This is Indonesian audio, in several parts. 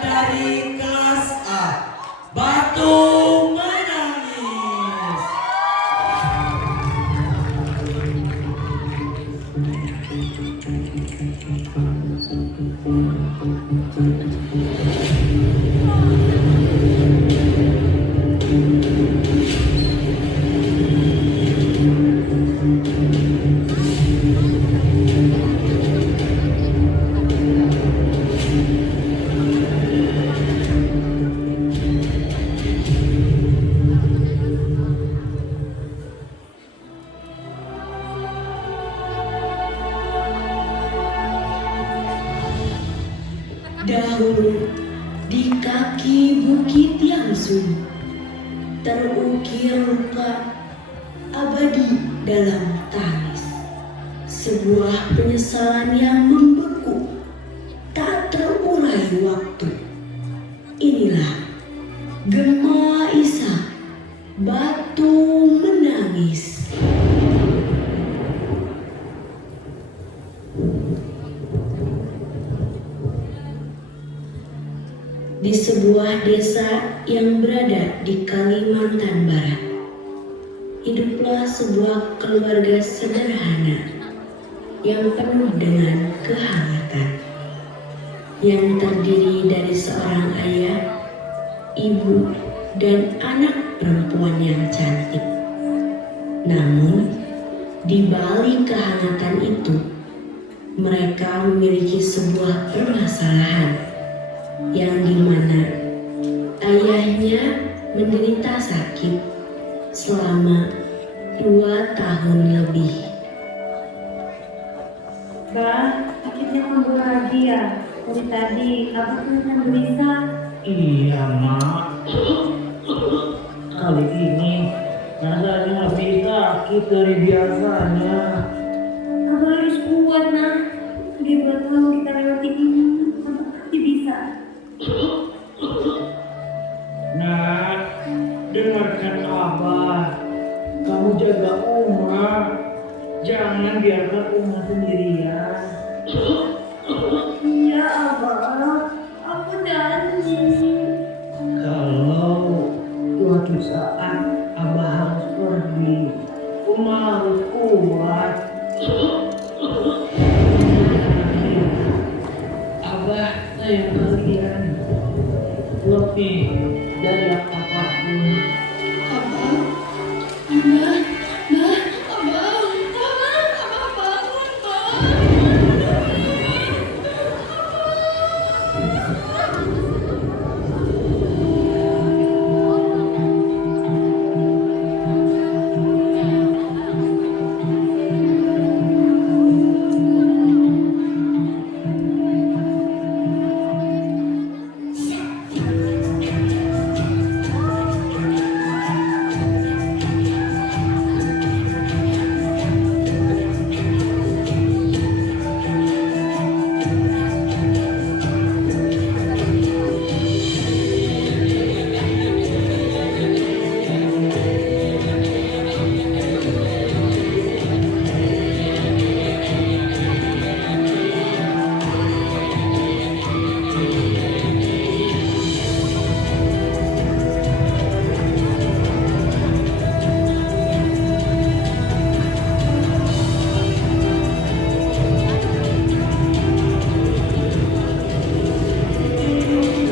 dari kelas A, Batu Menangis. Dahulu di kaki bukit yang sunyi terukir luka abadi dalam tangis. Sebuah penyesalan yang membeku tak terurai waktu. Inilah Gema Isa, Batu Menangis. Di sebuah desa yang berada di Kalimantan Barat, hiduplah sebuah keluarga sederhana yang penuh dengan kehangatan, yang terdiri dari seorang ayah, ibu, dan anak perempuan yang cantik. Namun, di balik kehangatan itu, mereka memiliki sebuah permasalahan yang dimana ayahnya menderita sakit selama 2 tahun lebih. Bah, sakitnya kambuh lagi ya? Dari tadi, abah kelihatan gelisah. Iya, Mak. Kali ini rasanya lebih sakit dari biasanya. Abah harus kuat, nah. Dia 2 tahun kita lewati ini, abah pasti bisa. Nak, dengarkan Abah. Kamu jaga Uma. Jangan biarkan Uma sendirian. Iya, abah. Aku janji. Kalau suatu saat Abah harus pergi, Uma harus kuat. Abah sayang kalian lebih dari apapun. Abah, Abah, Abah, Abah, Abah bangun, Abah.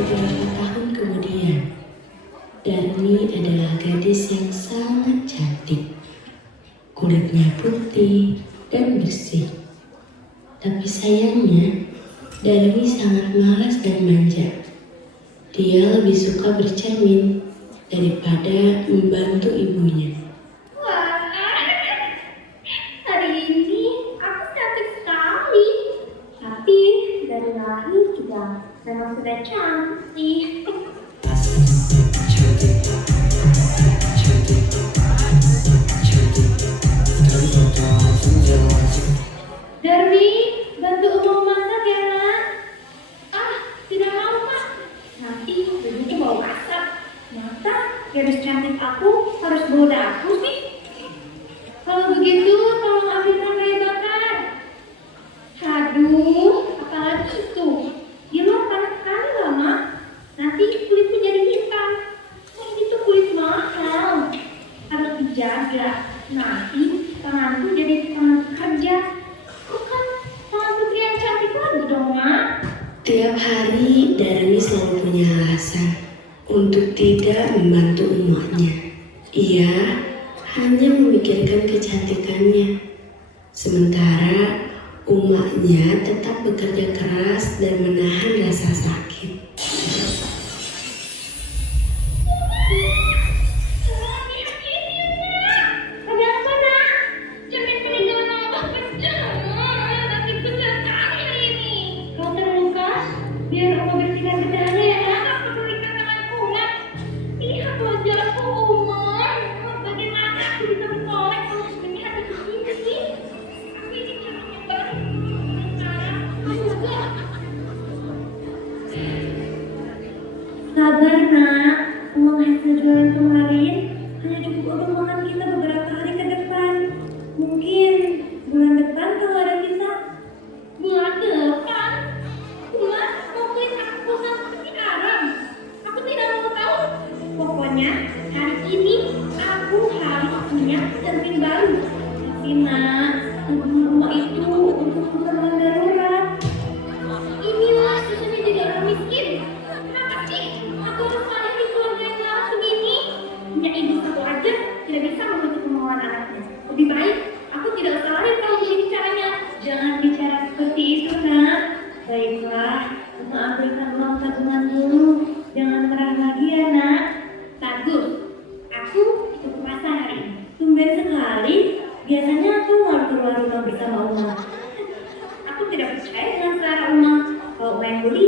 Beberapa tahun kemudian, Darni adalah gadis yang sangat cantik. Kulitnya putih dan bersih. Tapi sayangnya, Darni sangat malas dan manja. Dia lebih suka bercermin daripada membantu ibunya. Wah, hari ini aku cantik sekali. Tapi dari lahir juga memang sudah cantik. Darmi, bantu Uma masak ya, Nak. Ah, tidak mau, Pak. Nanti ibunya bawa masak. Masa gadis cantik aku harus bawa dapur sih? Kalau begitu, tolong ambilkan kayu bakar. Aduh, apalagi itu? Di luar panas sekali lah, Mak. Tiap hari Darmi selalu punya alasan untuk tidak membantu emaknya. Ia hanya memikirkan kecantikannya. Sementara emaknya tetap bekerja keras dan menahan rasa sakit. Ada apa, Nak? Cermin peninggalan Abah pecah. Sakit besar sekali hari ini. Kau terluka? Biar Oma bersihkan benangnya ya, Nak. Aku berikan tanganku, Nak. Lihat wajahku, Oma. Bagaimana aku bisa bersolek kalau ini ada di sini? Aku ini cerminnya baru. Sekarang, juga. Sabar, Nak. Uang hasil jualan kemarin hanya cukup untuk makan kita beberapa hari ke depan. Mungkin bulan depan kalau ada sisa. Bulan depan? Bulan mau beli aku bosan seperti Aram. Aku tidak mau tahu. Pokoknya hari ini aku harus punya cermin baru. Tapi Nak, rumah itu untuk keperluan darurat. Inilah susahnya jadi orang miskin. Kenapa sih aku harus lahir keluarga yang larat begini? Punya ibu satu aja tidak bisa menutup kemauan anaknya. Lebih baik aku tidak usah lahir kalau begini caranya. Jangan bicara seperti itu, Nak. Baiklah, Uma ambilkan uang tabungan dulu. Jangan marah lagi ya, Nak. Bagus. Aku ikut ke pasar hari ini. Tumben sekali. Biasanya aku malah keluar rumah bersama Uma. Aku tidak percaya dengan selera Uma. Kalau Uma yang beli,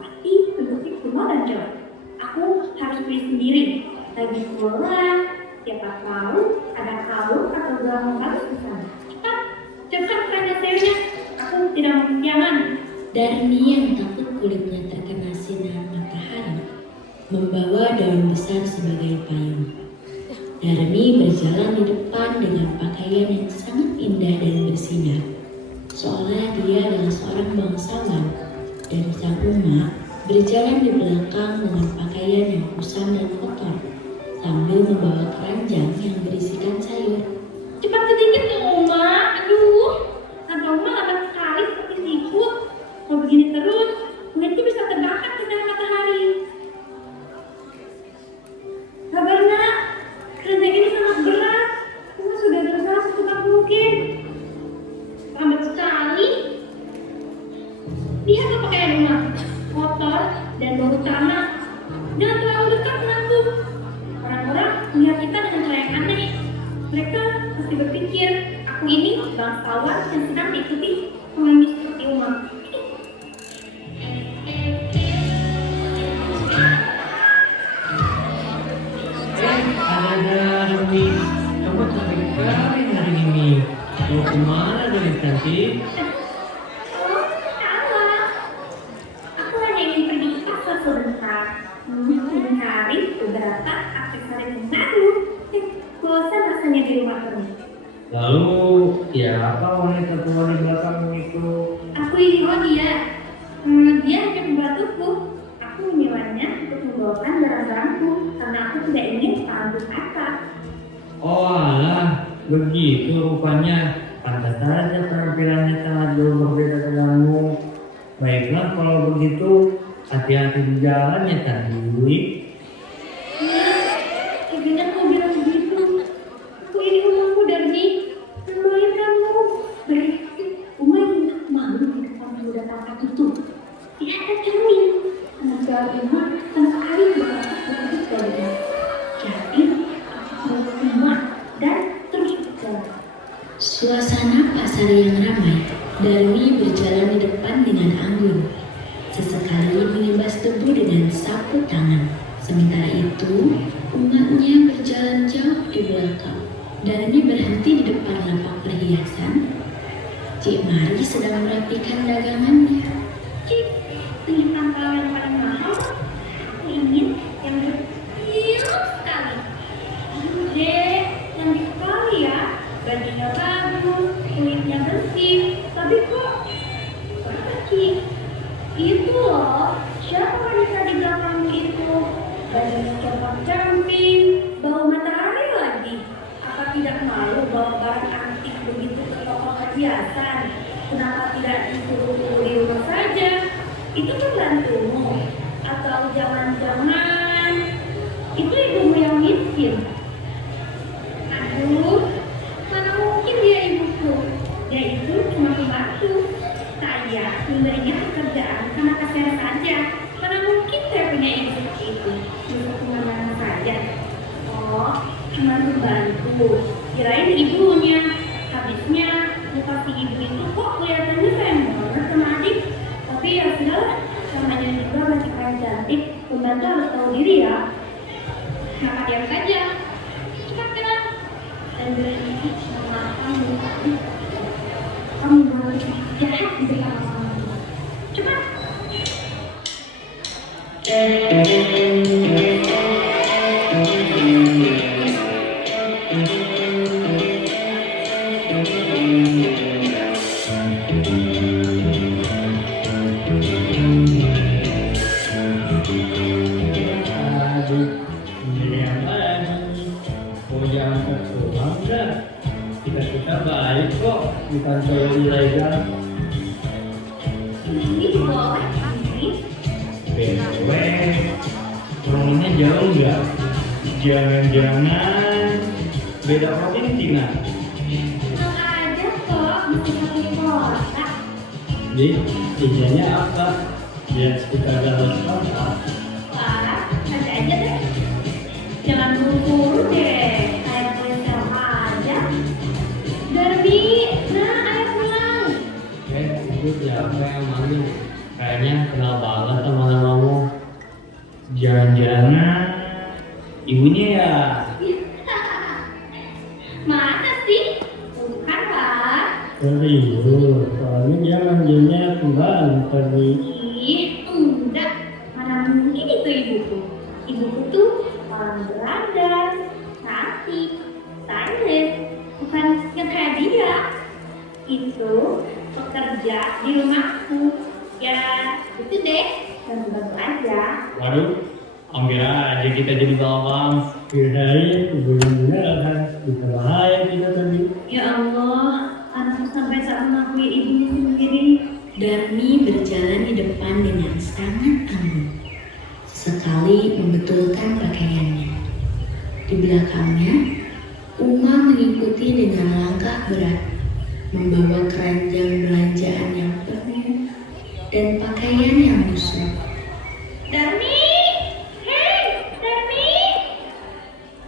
pasti bentuknya kuno dan jelek. Aku harus beli sendiri. Lagi pula, siapa tahu ada kalung atau gelang bagus di sana. Cepat tanya sayurnya. Aku tidak mau kesiangan. Darmi yang takut kulitnya terkena sinar matahari membawa daun besar sebagai payung. Darmi berjalan di depan dengan pakaian yang sangat indah dan bersinar, seolah dia adalah seorang bangsawan, dan sang Uma berjalan di belakang dengan pakaian yang kusam dan kotor, sambil membawa keranjang yang berisikan sayur. Cepat sedikit dong, Uma. Aduh, tante Uma lambat sekali seperti siput. Kalau begini terus, kulitnya bisa terbakar sinar matahari. Sabar, Nak. Keranjang ini sangat berat. Uma sudah berusaha sekuat mungkin. Lambat sekali. Lihat tuh pakaian Uma, kotor dan bau tanah. Jangan terlalu dekat denganku. Orang-orang melihat kita dengan cara yang aneh. Mereka pasti berpikir aku ini bangsawan yang sedang diikuti pengemis seperti Uma. Ada Darmi. Kamu cantik sekali hari ini. Mau kemana dari cantik? Oh, salah. Aku hanya ingin pergi ke pasar sebentar. Mencari beberapa aksesoris yang baru. Bosan rasanya di rumah terus. Lalu, ya apa wanita tua di belakangmu itu? Aku ini dia. Dia hanya membantuku. Aku menyewanya untuk membawakan barang-barangku karena aku tidak ingin tahu kata. Oh alah, begitu rupanya. Pantas saja penampilannya sangat jauh berbeda denganmu. Baiklah kalau begitu, hati-hati di jalan ya cantik. Ibunya kau bilang begitu. Aku ini umaku Darmi. Sembahkan kamu. Berarti Uma yang malu di depan pemuda tampak itu. Lihat kan cermin. Semoga Uma sama kali berkata seperti sebagainya. Jadi aku mau Uma dan terus berjalan. Suasana pasar yang ramai. Darmi berjalan di depan dengan anggun. Sesekali mengimbas debu dengan sapu tangan. Sementara itu, umatnya berjalan jauh di belakang. Darmi berhenti di depan lapak perhiasan. Cik Mari sedang merapikan dagangannya. Cik, tunjukkan kau yang paling mahal. Aku ingin yang kecil sekali. Dek, cantik sekali ya. Bajunya bagus, kulitnya bersih. Tapi kok berapa, Cik? Itu loh, siapa wanita di belakangmu itu? Bajunya coklat camping, bau matahari lagi. Apa tidak malu bawa barang antik begitu ke toko perhiasan? Kenapa tidak disuruh di rumah saja? Itu pembantumu atau jangan-jangan itu ibumu yang miskin? Aduh, mana mungkin dia ibuku? Dia itu cuma pembantu. Saya memberinya pekerjaan karena kasihan saja. Mana mungkin saya punya ibu seperti itu? Untuk kemana saja. Oh, cuma pembantu. Kirain ibunya. Habisnya muka si ibu itu kok kelihatannya sayang banget sama adik. Tapi ya sudahlah, namanya juga masih kayak cantik. Pembantu harus tahu diri ya. Maka diam saja. Cepat kenal. Dan berhenti sama kamu. Kamu boleh jahat di depan kamu. Cepat. Kita baik kok, bukan cowok ilegal. Ini boleh ini. BTW, rumahnya jauh nggak? Jangan-jangan beda provinsi nggak? Tenang aja kok, masih satu kota. Jadi, idenya apa? Biar kita harus kota. Wah, ada aja deh. Jangan buru-buru deh. Kayak polisi aja. Derby, nah ayo pulang. Itu siapa yang manggil? Kayaknya kenal banget sama namamu. Jangan-jangan ibunya ya? Masa sih? Bukan lah. Serius, soalnya dia manggilnya kembali tadi. Ih, enggak. Mana mungkin itu ibuku. Ibuku tuh orang Belanda, cantik, stylish. Bukan yang kayak dia. Itu pekerja di rumahku. Ya, itu deh. Dan bantu aja. Waduh, ambil aja kita jadi bawang. Kirain benar-benar bisa bahaya kita tadi. Ya Allah, anakku sampai tak mengakui ibunya sendiri. Darmi berjalan di depan dengan sangat anggun. Sesekali membetulkan pakaiannya. Di belakangnya, Uma mengikuti dengan langkah berat, membawa keranjang belanjaan yang penuh dan pakaian yang busuk. Darmi! Hei, Darmi!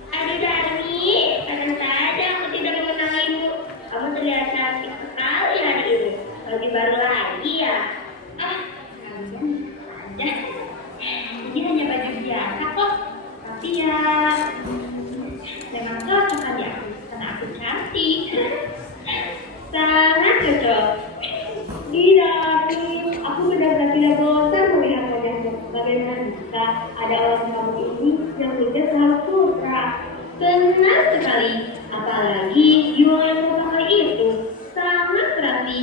Aduh Darmi, kadang saja aku tidak mengenalimu. Kamu terlihat cantik sekali hari ini. Lebih baru lagi ya. Ah, kalian ada. Ini hanya baju biasa kok. Tapi ya, memang cocok kan ya, karena aku cantik. Sangat cocok. Tidak, aku benar-benar tidak bosan melihat wajahmu. Bagaimana bisa ada orang kamu ini yang juga selalu putra? Benar sekali. Apalagi jualan motor itu sangat rapi.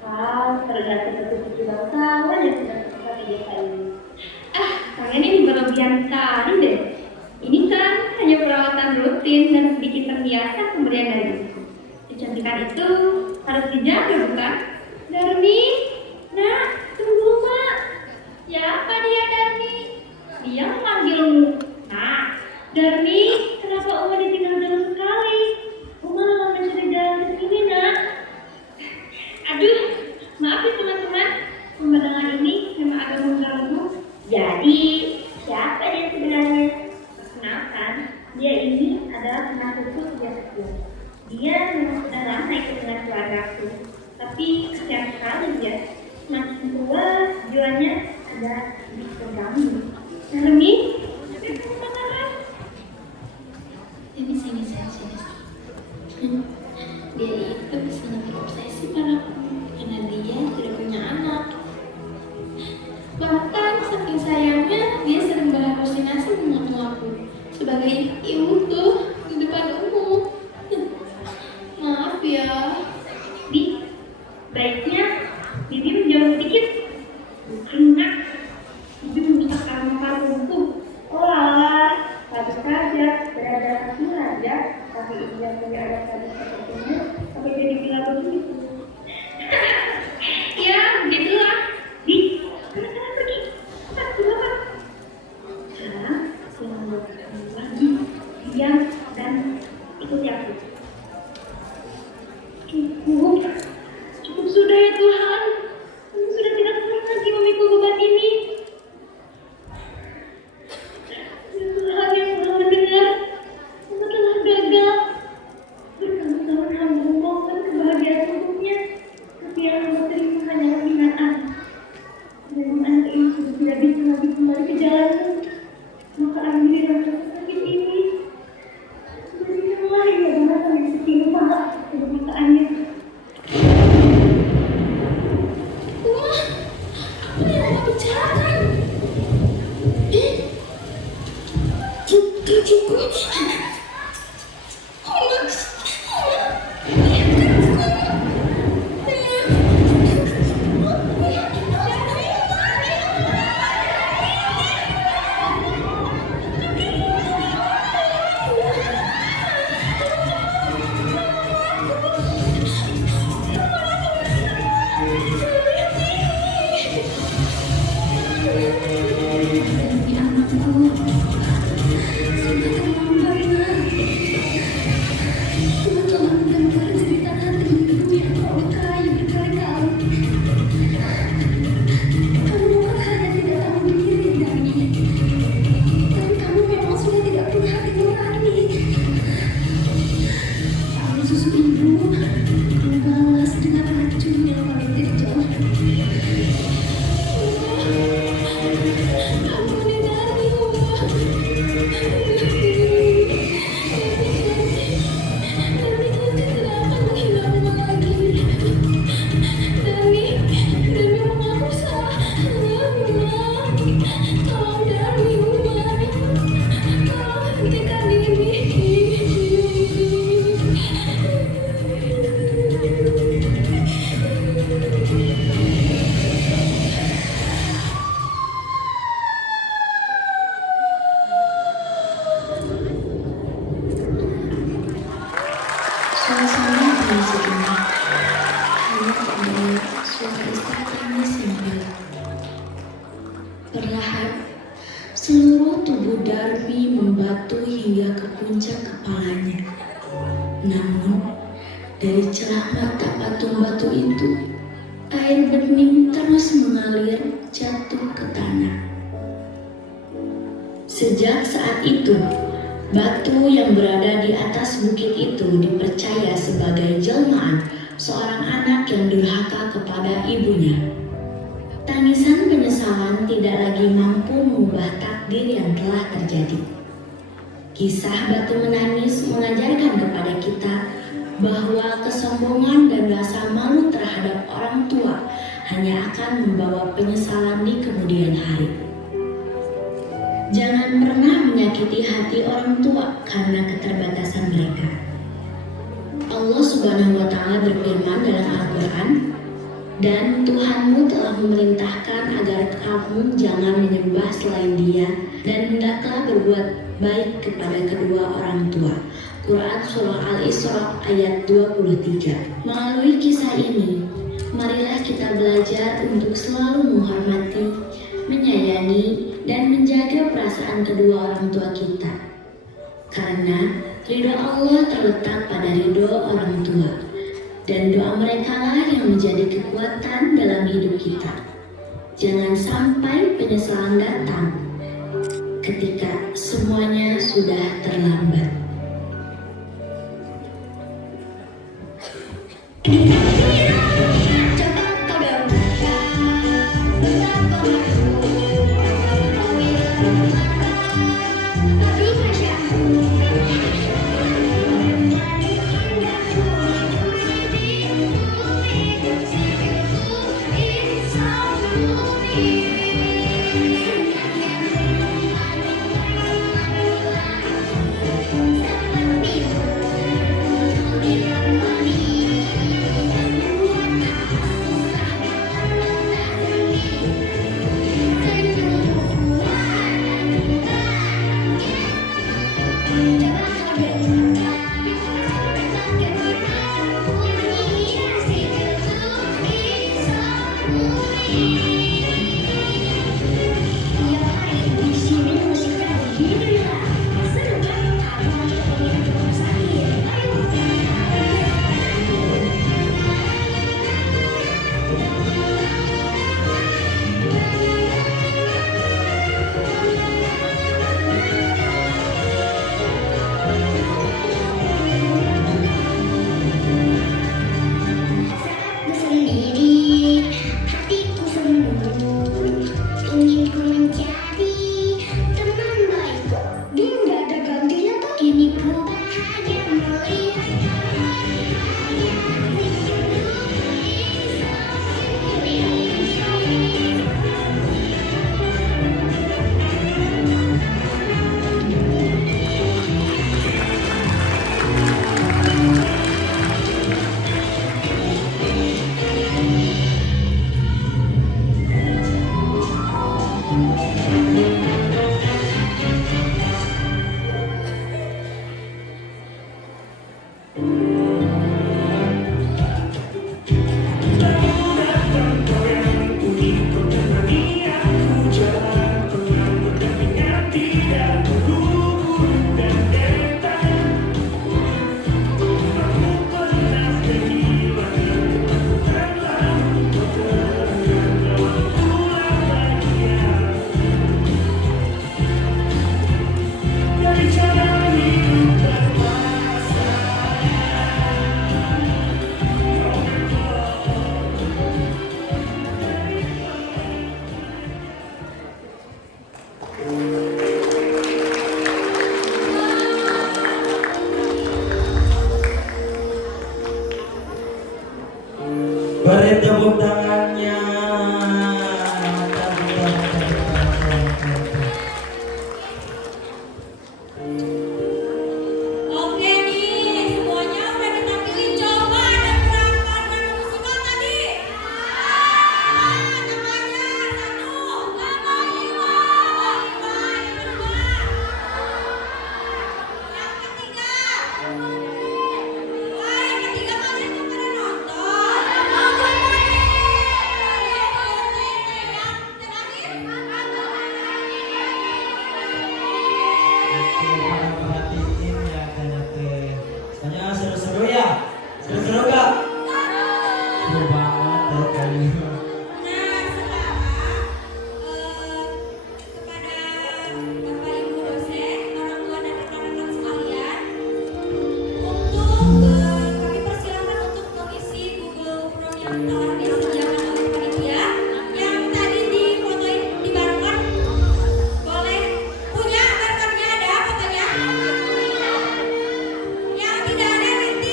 Kau terlihat seperti cucu bangsawan yang sudah sukses di desa ini. Ah, kalian ini berlebihan sekali deh. Ini kan hanya perawatan rutin dan sedikit terbiasa pemberian dari ibu. Kecantikan itu harus dijaga, bukan? Darmi, nah, tunggu mak. Siapa dia Darmi? Dia memanggilmu. Nah, Darmi, kenapa Uma ditinggal jauh sekali? Uma lama mencari jalan ke sini, nak. Aduh, maaf ya teman-teman. Pemandangan ini memang agak mengganggu. Jadi, siapa dia sebenarnya? Perkenalkan, dia ini adalah menantuku sejak kecil. Dia memang sudah lama ikut dengan keluargaku. Tapi kasihan sekali dia. Semakin tua, jiwanya ada sedikit terganggu. Darmi, sampai kamu marah. Ini sini. Dia itu sangat terobsesi padaku karena dia tidak punya anak. Bahkan saking sayangnya dia sering berhalusinasi mengaku aku sebagai ibuku di depan umum. Maaf ya. Bi, baiknya Bibi menjauh sedikit. Bukan nak, Bibi merusak karung-karungku. Oh alah, bagus saja, berada kaki saja. Tapi dia punya anak tadi sepertinya, tapi jadi bilang begitu. Ya, begitulah. Bi, Demi anakku, sudah terlambat nak. Tuhan telah mendengar cerita hati ibu yang kau lukai berkali-kali. Kamu bukan hanya tidak tahu diri, Dani, tapi kamu memang sudah tidak punya hati nurani. Air susu ibu kau balas dengan racun yang paling kejam. Ampuni Dani, Uma. Suasana masih gelap. Hanya terdengar suara isak tangis yang pelan. Perlahan, seluruh tubuh Darby membatu hingga ke puncak kepalanya. Namun, dari celah mata patung batu itu, air bening terus mengalir jatuh ke tanah. Sejak saat itu, batu yang berada di atas bukit itu dipercaya sebagai jelmaan seorang anak yang durhaka kepada ibunya. Tangisan penyesalan tidak lagi mampu mengubah takdir yang telah terjadi. Kisah batu menangis mengajarkan kepada kita bahwa kesombongan dan rasa malu terhadap orang tua hanya akan membawa penyesalan di kemudian hari. Jangan pernah menyakiti hati orang tua karena keterbatasan mereka. Allah Subhanahu wa Ta'ala berfirman dalam Al-Quran, "Dan Tuhanmu telah memerintahkan agar kamu jangan menyembah selain Dia dan hendaklah berbuat baik kepada kedua orang tua." Quran Surah Al-Isra ayat 23. Melalui kisah ini, marilah kita belajar untuk selalu menghormati, menyayangi, dan menjaga perasaan kedua orang tua kita. Karena ridho Allah terletak pada ridho orang tua, dan doa mereka lah yang menjadi kekuatan dalam hidup kita. Jangan sampai penyesalan datang ketika semuanya sudah terlambat. tepuk tangannya. Mantap, mantap. Oke nih, semuanya udah ditampilin. Coba ada gerakan dan musikal tadi. Namanya satu, lama lima, yang kedua, yang ketiga. Wah, yang ketiga kalian tuh pada nonton. Perhatiin ya kayaknya teh. Soalnya seru-seru ya. Seru-seru gak? Seru banget ya kayaknya. Nah, sekarang kepada Bapak Ibu dosen, orang tua dan rekan-rekan sekalian, untuk kami persilakan untuk mengisi Google Form yang telah